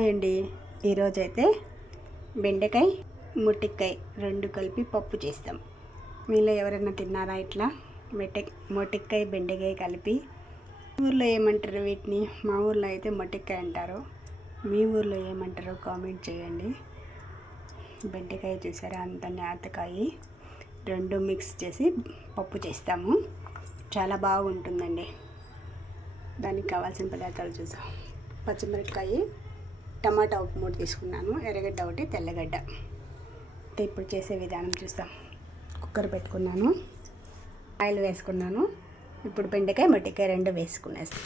అండి ఈరోజైతే బెండకాయ మొటిక్కాయ రెండు కలిపి పప్పు చేస్తాం. మీలో ఎవరైనా తిన్నారా ఇట్లా మొటిక్కాయ బెండకాయ కలిపి? ఊర్లో ఏమంటారు వీటిని? మా ఊర్లో అయితే మొటిక్కాయ అంటారు. మీ ఊర్లో ఏమంటారో కామెంట్ చేయండి. బెండకాయ చూసారా, అంత నేతకాయ రెండు మిక్స్ చేసి పప్పు చేస్తాము. చాలా బాగుంటుందండి. దానికి కావాల్సిన పదార్థాలు చూసాం. పచ్చిమిరపకాయ, టమాటా ఒక 3 తీసుకున్నాను, ఎర్రగడ్డ ఒకటి, తెల్లగడ్డ. ఇప్పుడు చేసే విధానం చూస్తాం. కుక్కర్ పెట్టుకున్నాను, ఆయిల్ వేసుకున్నాను. ఇప్పుడు బెండకాయ మొటిక్కాయ రెండు వేసుకునేస్తాం.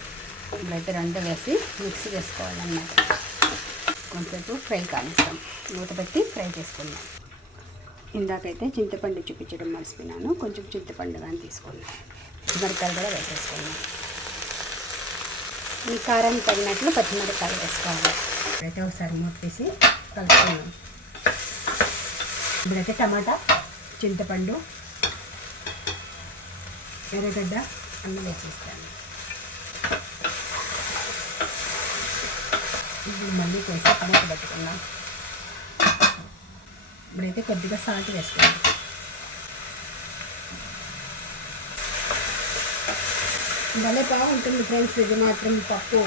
ఇప్పుడైతే రెండు వేసి మిక్స్ చేసుకోవాలన్నమాట. కొంచెంసేపు ఫ్రై కానిస్తాం, మూత పెట్టి ఫ్రై చేసుకుందాం. ఇందాకైతే చింతపండు చూపించడం మర్చిపోయినాను. కొంచెం చింతపండు కానీ తీసుకున్నాను. మిరపకాయలు కూడా వేసేసుకున్నాం. ఈ కారం తగినట్లు పచ్చిమిరపకాయలు వేసుకోవాలి. ఇప్పుడైతే ఒకసారి మూత తీసి కలుపుకున్నాం. ఇప్పుడైతే టమాటా, చింతపండు, ఎర్రగడ్డ అన్నీ వేసేస్తాను. ఇప్పుడు మళ్ళీ వేసి మూత పెట్టుకున్నాం. ఇప్పుడైతే కొద్దిగా సాల్ట్ వేసుకున్నాం. భలే బాగుంటుంది ఫ్రెండ్స్. ఇది మాత్రం పప్పు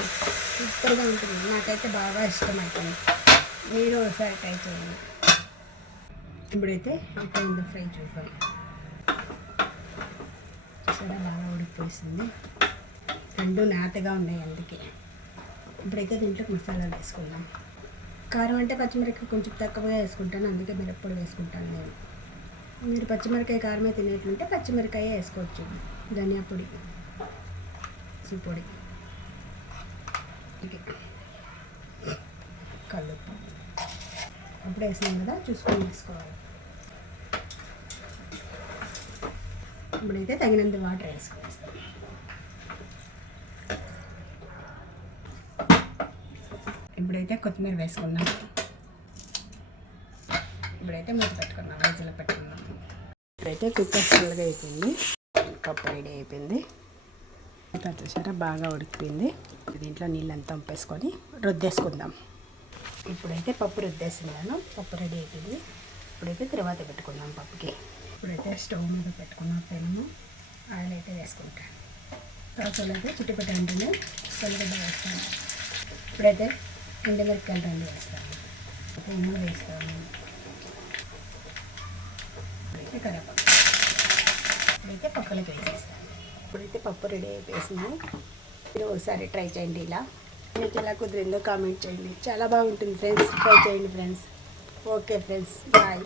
సూపర్గా ఉంటుంది. నాకైతే బాగా ఇష్టమవుతుంది. మీరు ఒకసారి ట్రై చేయండి. ఇప్పుడైతే అయిపోయింది ఫ్రై చూద్దాం. చూసారా, బాగా ఉడికిపోయింది. రెండు నాతగా ఉన్నాయి అందుకే. ఇప్పుడైతే దీంట్లోకి మసాలాలు వేసుకుందాం. కారం అంటే పచ్చిమిరపకాయ కొంచెం తక్కువగా వేసుకుంటాను, అందుకే మిరప్పొడి వేసుకుంటాను నేను. మీరు పచ్చిమిరపకాయ కారమే తినేట్లుంటే పచ్చిమిరపకాయ వేసుకోవచ్చు. ధనియా పొడి, పొడి, కల్లుప్పు అప్పుడు వేసాం కదా, చూసుకొని వేసుకోవాలి. ఇప్పుడైతే తగినంత వాటర్ వేసుకొస్తాం. ఇప్పుడైతే కొత్తిమీర వేసుకుందాం. ఇప్పుడైతే మూత పెట్టుకున్నాం, విజిల్ పెట్టుకున్నాం. ఇప్పుడైతే కుక్కర్ చల్లగా అయిపోయింది, పప్పు రెడీ అయిపోయింది. చూసారా, బాగా ఉడికిపోయింది. దీంట్లో నీళ్ళంతా పంపేసుకొని రుద్దేసుకుందాం. ఇప్పుడైతే పప్పు రుద్దేసినాను, పప్పు రెడీ అయిపోయింది. ఇప్పుడైతే తర్వాత పెట్టుకుందాం పప్పుకి. ఇప్పుడైతే స్టవ్ మీద పెట్టుకున్న పెనము, ఆయిల్ అయితే వేసుకుంటాను. కాసులు అయితే చుట్టుపక్కల ఉంటుంది, తెల్లగడ్డ వేస్తాను. ఇప్పుడైతే ఎండుమిరపకాయలు రెండు వేస్తాను, పువ్వు వేస్తాను. ఇప్పుడైతే కరివేపాకు, ఇప్పుడైతే పక్కలకి వేసేస్తాను. ఇప్పుడైతే పప్పు రెడీ అయిపోయింది. మీరు ఒకసారి ట్రై చేయండి. ఇలా మీకు ఎలా కుదిరిందో కామెంట్ చేయండి. చాలా బాగుంటుంది ఫ్రెండ్స్, ట్రై చేయండి ఫ్రెండ్స్. Okay friends, bye.